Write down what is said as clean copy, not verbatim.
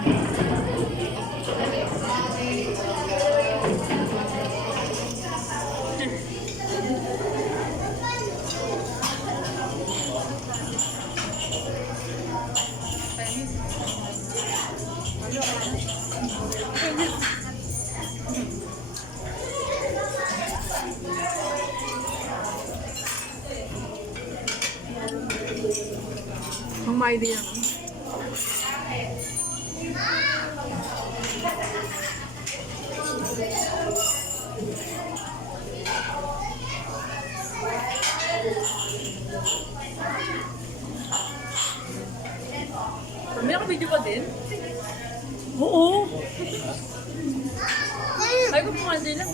Ang may idea naman. May naka-video pa din? Oo. Ay, kung mga din lang.